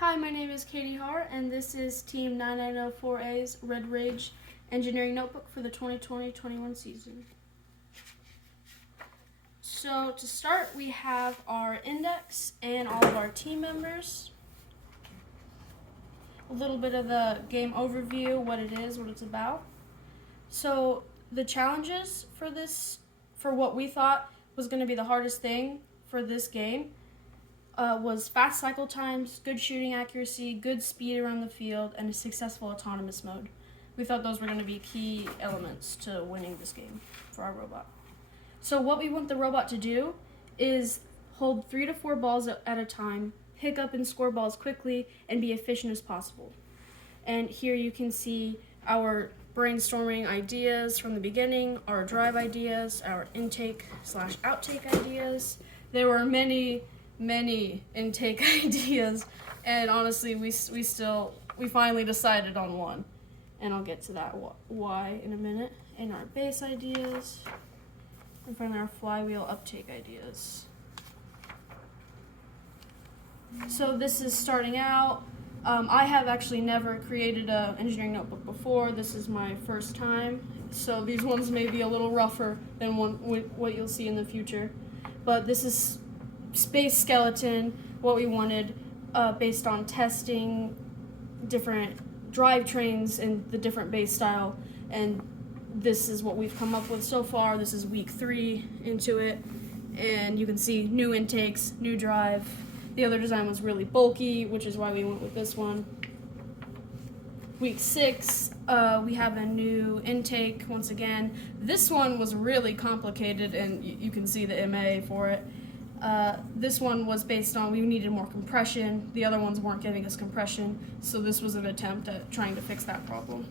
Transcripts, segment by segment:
Hi, my name is Katie Hart, and this is Team 9904A's Red Rage Engineering Notebook for the 2020-21 season. So to start, we have our index and all of our team members. A little bit of the game overview, what it is, what it's about. So the challenges for what we thought was going to be the hardest thing for this game was fast cycle times, good shooting accuracy, good speed around the field, and a successful autonomous mode. We thought those were going to be key elements to winning this game for our robot. So what we want the robot to do is hold 3 to 4 balls at a time, pick up and score balls quickly, and be efficient as possible. And here you can see our brainstorming ideas from the beginning, our drive ideas, our intake/outtake ideas. There were many intake ideas, and honestly we finally decided on one, and I'll get to that why in a minute. And our base ideas, and finally our flywheel uptake ideas. So this is starting out. I have actually never created an engineering notebook before. This is my first time, so these ones may be a little rougher than what you'll see in the future, but this is Space Skeleton, what we wanted, based on testing different drivetrains and the different base style, and this is what we've come up with so far. This is week 3 into it, and you can see new intakes, new drive. The other design was really bulky, which is why we went with this one. Week 6, we have a new intake once again. This one was really complicated, and you can see the MA for it. This one was based on we needed more compression. The other ones weren't giving us compression, so this was an attempt at trying to fix that problem.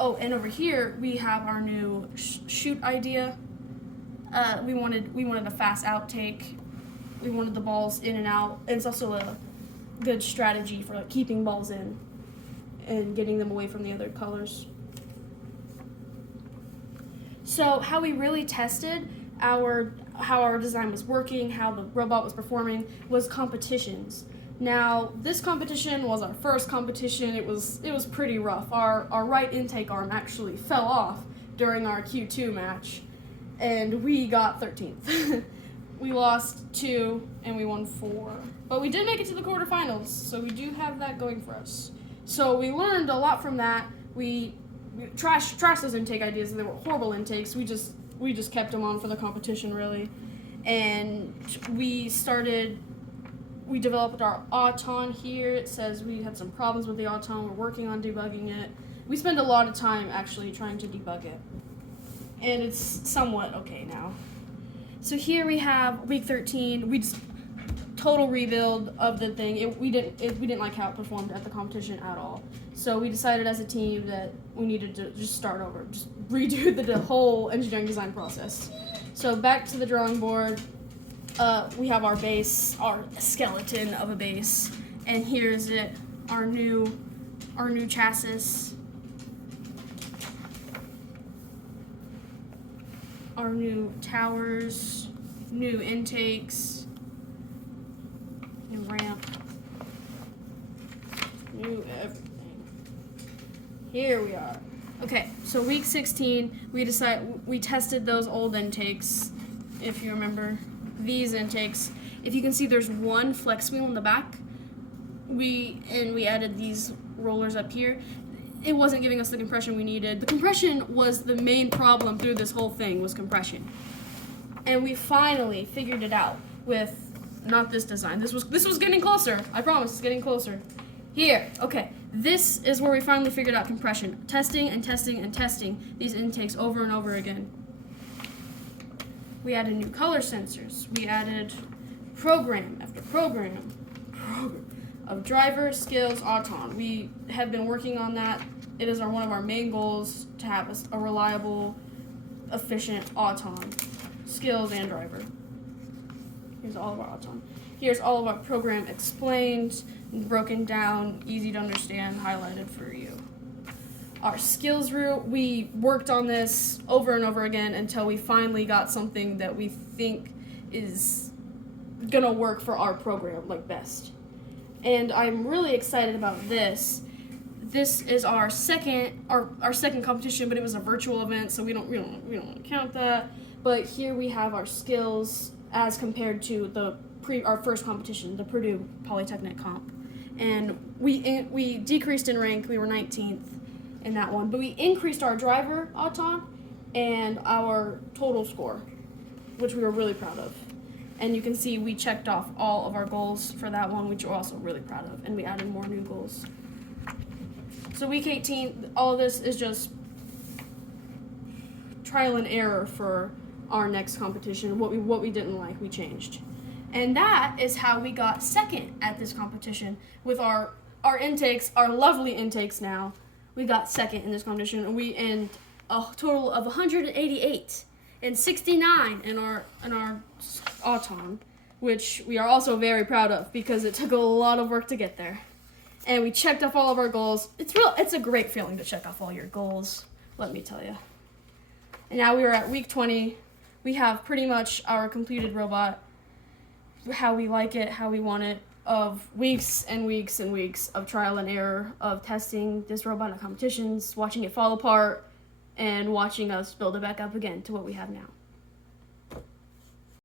Oh, and over here we have our new shoot idea. We wanted a fast outtake. We wanted the balls in and out. And it's also a good strategy for keeping balls in and getting them away from the other colors. So how we really tested how our design was working, how the robot was performing, was competitions. Now, this competition was our first competition. It was pretty rough. Our right intake arm actually fell off during our Q2 match, and we got 13th. We lost 2, and we won 4. But we did make it to the quarterfinals, so we do have that going for us. So we learned a lot from that. We trashed those intake ideas, and they were horrible intakes. We just kept them on for the competition, really. And we developed our Auton here. It says we had some problems with the Auton. We're working on debugging it. We spend a lot of time actually trying to debug it, and it's somewhat okay now. So here we have week 13. We just total rebuild of the thing. We didn't like how it performed at the competition at all. So we decided as a team that we needed to just start over, just redo the whole engineering design process. So back to the drawing board. We have our base, our skeleton of a base, and here's it, our new chassis, our new towers, new intakes, new ramp, new everything. Here we are. Okay, so week 16, we tested those old intakes, if you remember. These intakes, if you can see, there's one flex wheel in the back. We added these rollers up here. It wasn't giving us the compression we needed. The compression was the main problem through this whole thing, was compression. And we finally figured it out with not this design. This was getting closer. I promise, it's getting closer. Here, okay. This is where we finally figured out compression. Testing and testing and testing these intakes over and over again. We added new color sensors. We added program after program of driver, skills, Auton. We have been working on that. It is one of our main goals to have a reliable, efficient Auton, skills, and driver. Here's all of our Auton. Here's all of our program explained, broken down, easy to understand, highlighted for you. Our skills route, we worked on this over and over again until we finally got something that we think is gonna work for our program like best. And I'm really excited about this. This is our second competition, but it was a virtual event, so we don't count that. But here we have our skills as compared to our first competition, the Purdue Polytechnic comp, and we decreased in rank. We were 19th in that one, but we increased our driver auton and our total score, which we were really proud of. And you can see we checked off all of our goals for that one, which we're also really proud of, and we added more new goals. So week 18, all of this is just trial and error for our next competition. What we didn't like, we changed. And that is how we got second at this competition with our intakes, our lovely intakes now. We got second in this competition, and we earned a total of 188 and 69 in our auton, which we are also very proud of because it took a lot of work to get there. And we checked off all of our goals. It's a great feeling to check off all your goals, let me tell you. And now we are at week 20. We have pretty much our completed robot, how we like it, how we want it, of weeks and weeks and weeks of trial and error, of testing this robot in competitions, watching it fall apart, and watching us build it back up again to what we have now.